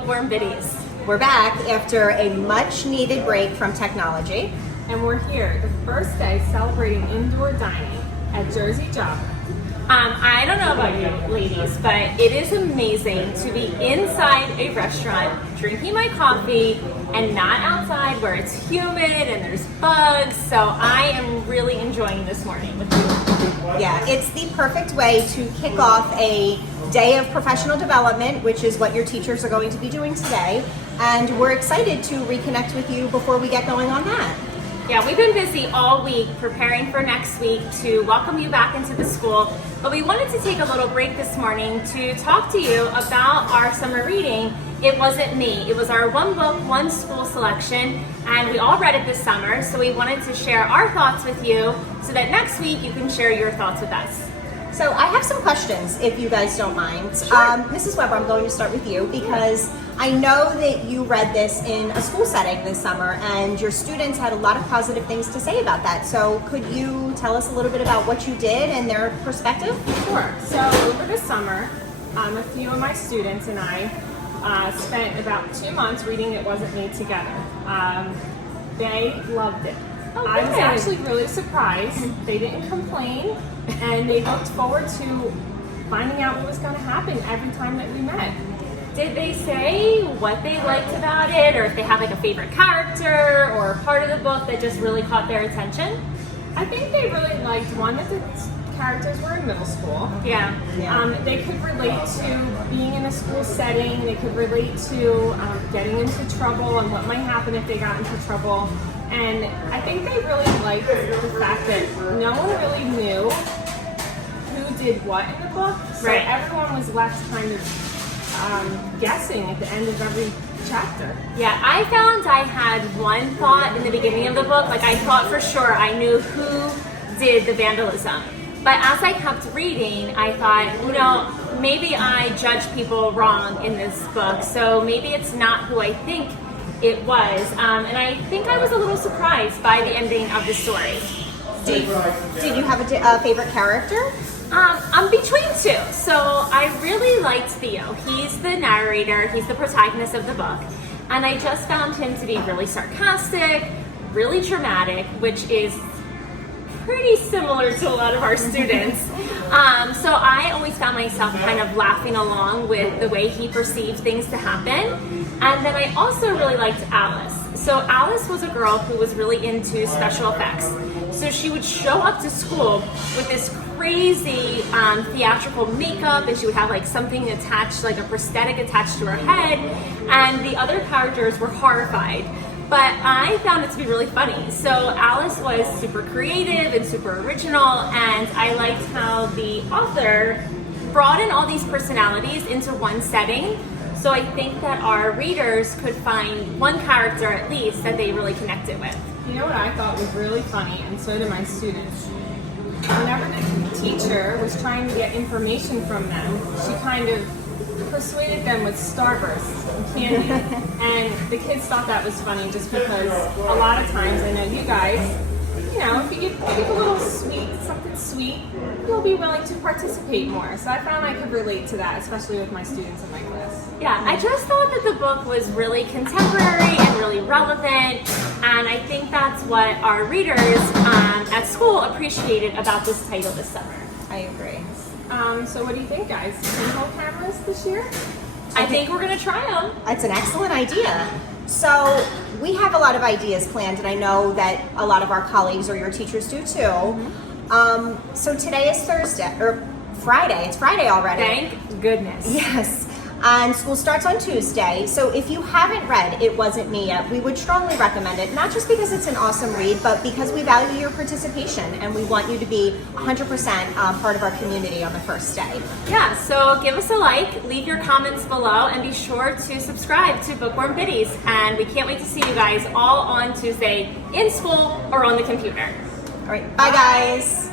Bookworm Biddies. We're back after a much needed break from technology. And we're here, the first day celebrating indoor dining at Jersey Java. I don't know about you ladies, but it is amazing to be inside a restaurant drinking my coffee and not outside where it's humid and there's bugs. So I am really enjoying this morning with you. Yeah, it's the perfect way to kick off a day of professional development, which is what your teachers are going to be doing today. And we're excited to reconnect with you before we get going on that. Yeah, we've been busy all week preparing for next week to welcome you back into the school, but we wanted to take a little break this morning to talk to you about our summer reading, It Wasn't Me. It was our one book, one school selection, and we all read it this summer, so we wanted to share our thoughts with you so that next week you can share your thoughts with us. So I have some questions, if you guys don't mind. Sure. Mrs. Weber, I'm going to start with you because I know that you read this in a school setting this summer and your students had a lot of positive things to say about that. So could you tell us a little bit about what you did and their perspective? Sure. So over the summer, a few of my students and I spent about 2 months reading It Wasn't Me together. They loved it. Oh, I was good. actually really surprised. They didn't complain, and they looked forward to finding out what was going to happen every time that we met. Did they say what they liked about it, or if they have like a favorite character or part of the book that just really caught their attention? I think they really liked one that the characters were in middle school. Yeah. They could relate to being in a school setting. They could relate to getting into trouble and what might happen if they got into trouble. And I think they really liked the fact that no one really knew who did what in the book. So Right. everyone was left kind of guessing at the end of every chapter. Yeah, I found I had one thought in the beginning of the book. Like I thought for sure I knew who did the vandalism. But as I kept reading, I thought, maybe I judge people wrong in this book. So maybe it's not who I think it was. And I think I was a little surprised by the ending of the story. Did you have a favorite character? I'm between two. So I really liked Theo. He's the narrator, he's the protagonist of the book. And I just found him to be really sarcastic, really dramatic, which is pretty similar to a lot of our students. So I always found myself kind of laughing along with the way he perceived things to happen. And then I also really liked Alice. So Alice was a girl who was really into special effects. So she would show up to school with this crazy theatrical makeup, and she would have like something attached, like a prosthetic attached to her head, and the other characters were horrified. But I found it to be really funny. So Alice was super creative and super original, and I liked how the author brought in all these personalities into one setting. So I think that our readers could find one character at least that they really connected with. You know what I thought was really funny, and so did my students? Whenever the teacher was trying to get information from them, she kind of persuaded them with Starburst and candy. And the kids thought that was funny just because a lot of times, I know you guys, if you give a little sweet, something sweet, you'll be willing to participate more. So I found I could relate to that, especially with my students in my class. Yeah, I just thought that the book was really contemporary and really relevant, and I think that's what our readers at school appreciated about this title this summer. I agree. So what do you think, guys? Can we hold cameras this year? I think we're going to try them. That's an excellent idea. So we have a lot of ideas planned, and I know that a lot of our colleagues or your teachers do too. So today is Thursday, or Friday. It's Friday already. Thank goodness. Yes. And school starts on Tuesday. So if you haven't read It Wasn't Me yet, we would strongly recommend it, not just because it's an awesome read, but because we value your participation and we want you to be 100% part of our community on the first day. Yeah, so give us a like, leave your comments below, and be sure to subscribe to Bookworm Biddies. And we can't wait to see you guys all on Tuesday in school or on the computer. All right. Bye, guys.